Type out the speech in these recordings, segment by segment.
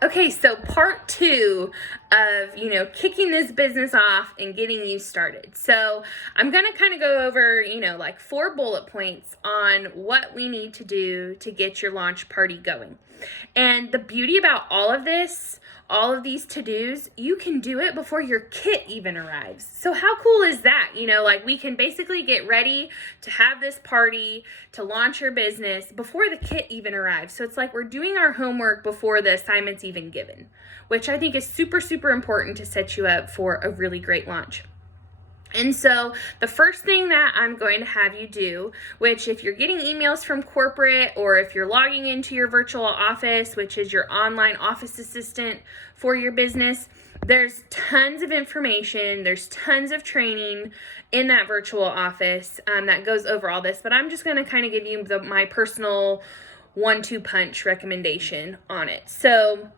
Okay, so part two of, kicking this business off and getting you started. So I'm going to kind of go over, like 4 bullet points on what we need to do to get your launch party going. And the beauty about all of this, all of these to-dos, you can do it before your kit even arrives. So how cool is that? Like we can basically get ready to have this party, to launch your business before the kit even arrives. So it's like we're doing our homework before the assignment's even given, which I think is super, super important to set you up for a really great launch. And so the first thing that I'm going to have you do, which if you're getting emails from corporate or if you're logging into your virtual office, which is your online office assistant for your business, there's tons of information, there's tons of training in that virtual office that goes over all this, but I'm just going to kind of give you my personal 1-2 punch recommendation on it. So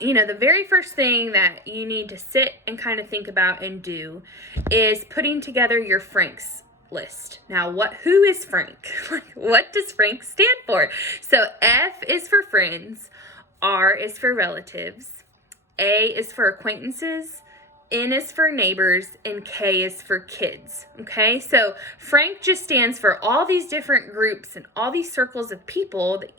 the very first thing that you need to sit and kind of think about and do is putting together your Franks list. Now, who is Frank? What does Frank stand for? So F is for friends, R is for relatives, A is for acquaintances, N is for neighbors, and K is for kids. Okay, so Frank just stands for all these different groups and all these circles of people that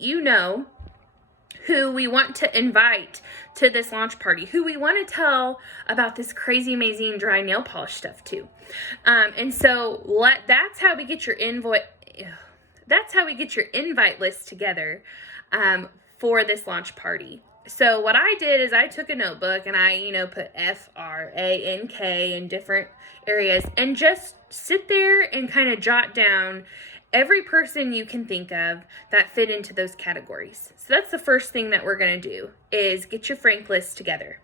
who we want to invite to this launch party, who we want to tell about this crazy, amazing dry nail polish stuff to. And so that's how we get your invite list together for this launch party. So what I did is I took a notebook and I, put FRANK in different areas and just sit there and kind of jot down every person you can think of that fit into those categories. So that's the first thing that we're going to do is get your Frank list together.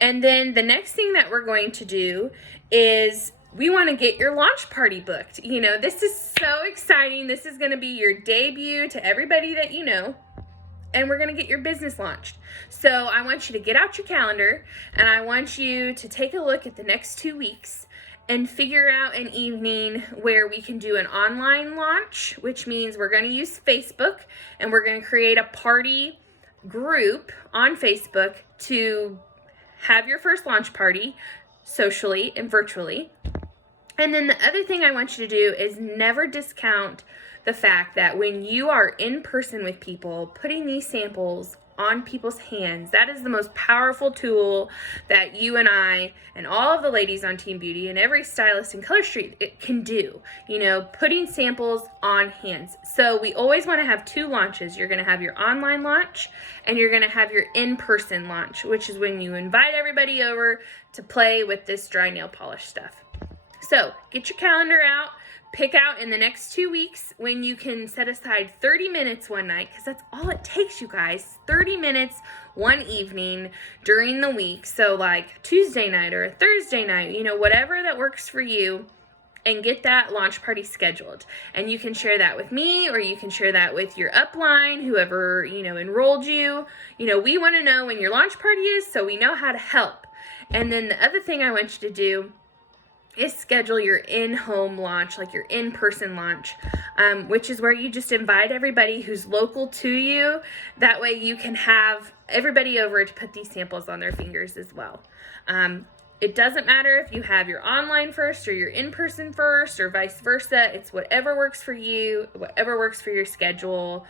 And then the next thing that we're going to do is we want to get your launch party booked. This is so exciting. This is going to be your debut to everybody that you know. And we're going to get your business launched. So I want you to get out your calendar and I want you to take a look at the next 2 weeks and figure out an evening where we can do an online launch, which means we're going to use Facebook and we're going to create a party group on Facebook to have your first launch party socially and virtually. And then the other thing I want you to do is never discount the fact that when you are in person with people, putting these samples on people's hands, that is the most powerful tool that you and I and all of the ladies on Team Beauty and every stylist in Color Street it can do, putting samples on hands. So we always want to have 2 launches. You're going to have your online launch and you're going to have your in-person launch, which is when you invite everybody over to play with this dry nail polish stuff. So get your calendar out. Pick out in the next 2 weeks when you can set aside 30 minutes one night, because that's all it takes, you guys. 30 minutes one evening during the week. So like Tuesday night or a Thursday night, whatever that works for you, and get that launch party scheduled. And you can share that with me or you can share that with your upline, whoever, enrolled you. We want to know when your launch party is so we know how to help. And then the other thing I want you to do is schedule your in-home launch, like your in-person launch, which is where you just invite everybody who's local to you. That way you can have everybody over to put these samples on their fingers as well. It doesn't matter if you have your online first or your in-person first or vice versa. It's whatever works for you, whatever works for your schedule.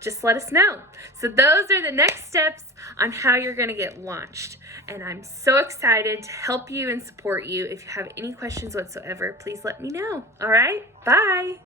Just let us know. So those are the next steps on how you're going to get launched. And I'm so excited to help you and support you. If you have any questions whatsoever, please let me know. All right? Bye.